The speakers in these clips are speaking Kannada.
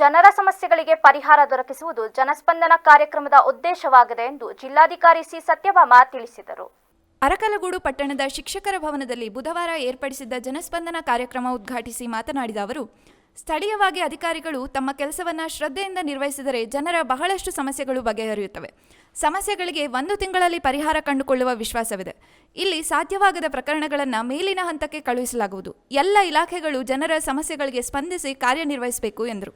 ಜನರ ಸಮಸ್ಯೆಗಳಿಗೆ ಪರಿಹಾರ ದೊರಕಿಸುವುದು ಜನಸ್ಪಂದನ ಕಾರ್ಯಕ್ರಮದ ಉದ್ದೇಶವಾಗಿದೆ ಎಂದು ಜಿಲ್ಲಾಧಿಕಾರಿ ಸಿ ಸತ್ಯಭಾಮ ತಿಳಿಸಿದರು. ಅರಕಲಗೂಡು ಪಟ್ಟಣದ ಶಿಕ್ಷಕರ ಭವನದಲ್ಲಿ ಬುಧವಾರ ಏರ್ಪಡಿಸಿದ್ದ ಜನಸ್ಪಂದನ ಕಾರ್ಯಕ್ರಮ ಉದ್ಘಾಟಿಸಿ ಮಾತನಾಡಿದ ಅವರು ಸ್ಥಳೀಯವಾಗಿ ಅಧಿಕಾರಿಗಳು ತಮ್ಮ ಕೆಲಸವನ್ನು ಶ್ರದ್ಧೆಯಿಂದ ನಿರ್ವಹಿಸಿದರೆ ಜನರ ಬಹಳಷ್ಟು ಸಮಸ್ಯೆಗಳು ಬಗೆಹರಿಯುತ್ತವೆ. ಸಮಸ್ಯೆಗಳಿಗೆ ಒಂದು ತಿಂಗಳಲ್ಲಿ ಪರಿಹಾರ ಕಂಡುಕೊಳ್ಳುವ ವಿಶ್ವಾಸವಿದೆ. ಇಲ್ಲಿ ಸಾಧ್ಯವಾಗದ ಪ್ರಕರಣಗಳನ್ನು ಮೇಲಿನ ಹಂತಕ್ಕೆ ಕಳುಹಿಸಲಾಗುವುದು. ಎಲ್ಲ ಇಲಾಖೆಗಳು ಜನರ ಸಮಸ್ಯೆಗಳಿಗೆ ಸ್ಪಂದಿಸಿ ಕಾರ್ಯನಿರ್ವಹಿಸಬೇಕು ಎಂದರು.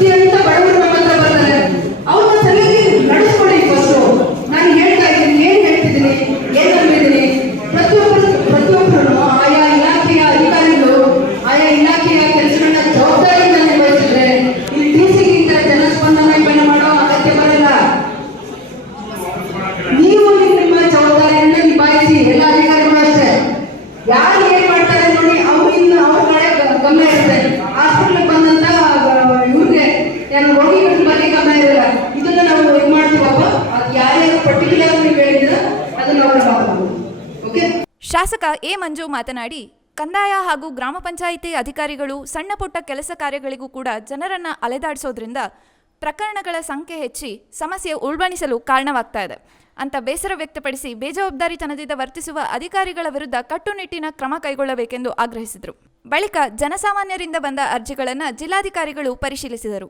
ಅತ್ಯಂತ ಬಡವರು ನಮ್ಮ ಹತ್ರ ಬರ್ತಾರೆ ಅವ್ರನ್ನ ಸರಿಯಾಗಿ ನಡೆಸ್ಕೊಳ್ಳಿ ಬಸ್ಸು ನಾನು ಹೇಳ್ತಾ ಇದ್ದೀನಿ, ಏನ್ ಹೇಳ್ತಿದ್ದೀನಿ, ಏನ್ ಅಂದಿದ್ದೀನಿ? ಪ್ರತಿಯೊಬ್ಬರು ಪ್ರತಿಯೊಬ್ಬರು ಆಯಾ ಇಲಾಖೆಯ ಅಧಿಕಾರಿಗಳು, ಆಯಾ ಇಲಾಖೆಯ ಕೆಲಸಗಳನ್ನ ಜವಾಬ್ದಾರಿಯಿಂದ ನಿರ್ವಹಿಸಿದ್ರೆ ಇಲ್ಲಿ ಡಿ ಸಿಗಿಂತ ಜನಸ್ಪಂದನ ಇವೆಲ್ಲ ಮಾಡೋ ಅಗತ್ಯ ಬರಲ್ಲ. ನೀವು ನಿಮ್ಮ ಜವಾಬ್ದಾರಿಯನ್ನ ನಿಭಾಯಿಸಿ ಎಲ್ಲ ಅಧಿಕಾರಿಗಳು ಅಷ್ಟೇ. ಯಾರು ಏನ್ ಮಾಡ್ತಾರೆ ನೋಡಿ ಅವ್ರಿಂದ ಅವ್ರ ಕಡೆ ಗಮನ ಇರುತ್ತೆ. ಹಾಸ್ಪಿಟ್ಲಿಗೆ ಬಂದಂತ ಇವ್ರಿಗೆ ಹೋಗಿ ಬಗ್ಗೆ ನಾವು ಇದು ಮಾಡ್ತೀವಪ್ಪ. ಅದು ಯಾರ್ಯಾರು ಪರ್ಟಿಕ್ಯುಲರ್ ನೀವು ಹೇಳಿದ್ರೆ, ಅದನ್ನ ನಾವು ಓಕೆ ಶಾಸಕ ಎ ಮಂಜು ಮಾತನಾಡಿ, ಕಂದಾಯ ಹಾಗೂ ಗ್ರಾಮ ಪಂಚಾಯಿತಿ ಅಧಿಕಾರಿಗಳು ಸಣ್ಣ ಪುಟ್ಟ ಕೆಲಸ ಕಾರ್ಯಗಳಿಗೂ ಕೂಡ ಜನರನ್ನ ಅಲೆದಾಡಿಸೋದ್ರಿಂದ ಪ್ರಕರಣಗಳ ಸಂಖ್ಯೆ ಹೆಚ್ಚಿ ಸಮಸ್ಯೆ ಉಲ್ಬಣಿಸಲು ಕಾರಣವಾಗ್ತಾ ಇದೆ. ಅಂತ ಬೇಸರ ವ್ಯಕ್ತಪಡಿಸಿ ಬೇಜವಾಬ್ದಾರಿತನದಿಂದ ವರ್ತಿಸುವ ಅಧಿಕಾರಿಗಳ ವಿರುದ್ಧ ಕಟ್ಟುನಿಟ್ಟಿನ ಕ್ರಮ ಕೈಗೊಳ್ಳಬೇಕೆಂದು ಆಗ್ರಹಿಸಿದರು. ಬಳಿಕ ಜನಸಾಮಾನ್ಯರಿಂದ ಬಂದ ಅರ್ಜಿಗಳನ್ನು ಜಿಲ್ಲಾಧಿಕಾರಿಗಳು ಪರಿಶೀಲಿಸಿದರು.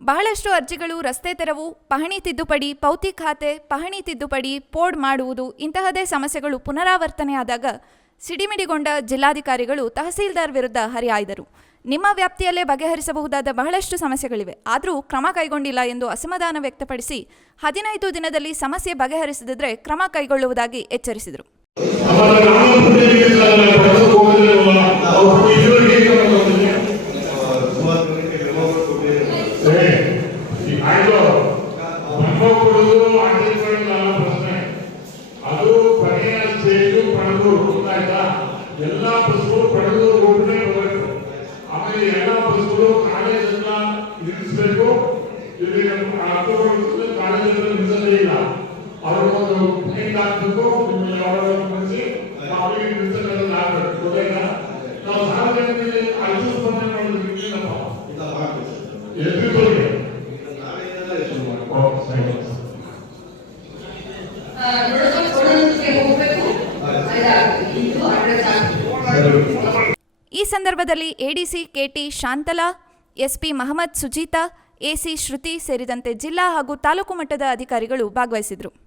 ಬಹಳಷ್ಟು ಅರ್ಜಿಗಳು ರಸ್ತೆ ತೆರವು, ಪಹಣಿ ತಿದ್ದುಪಡಿ, ಪೌತಿ ಖಾತೆ, ಪಹಣಿ ತಿದ್ದುಪಡಿ, ಪೋಡ್ ಮಾಡುವುದು ಇಂತಹದೇ ಸಮಸ್ಯೆಗಳು ಪುನರಾವರ್ತನೆಯಾದಾಗ ಸಿಡಿಮಿಡಿಗೊಂಡ ಜಿಲ್ಲಾಧಿಕಾರಿಗಳು ತಹಸೀಲ್ದಾರ್ ವಿರುದ್ಧ ಹರಿಹಾಯ್ದರು. ನಿಮ್ಮ ವ್ಯಾಪ್ತಿಯಲ್ಲೇ ಬಗೆಹರಿಸಬಹುದಾದ ಬಹಳಷ್ಟು ಸಮಸ್ಯೆಗಳಿವೆ. ಆದರೂ ಕ್ರಮ ಕೈಗೊಂಡಿಲ್ಲ ಎಂದು ಅಸಮಾಧಾನ ವ್ಯಕ್ತಪಡಿಸಿ ಹದಿನೈದು ದಿನದಲ್ಲಿ ಸಮಸ್ಯೆ ಬಗೆಹರಿಸದಿದ್ದರೆ ಕ್ರಮ ಕೈಗೊಳ್ಳುವುದಾಗಿ ಎಚ್ಚರಿಸಿದರು. ಈ ಸಂದರ್ಭದಲ್ಲಿ ADC KT Shantala, SP Mohammed Sujeetha, AC Shruthi ಸೇರಿದಂತೆ ಜಿಲ್ಲಾ ಹಾಗೂ ತಾಲೂಕು ಮಟ್ಟದ ಅಧಿಕಾರಿಗಳು ಭಾಗವಹಿಸಿದರು.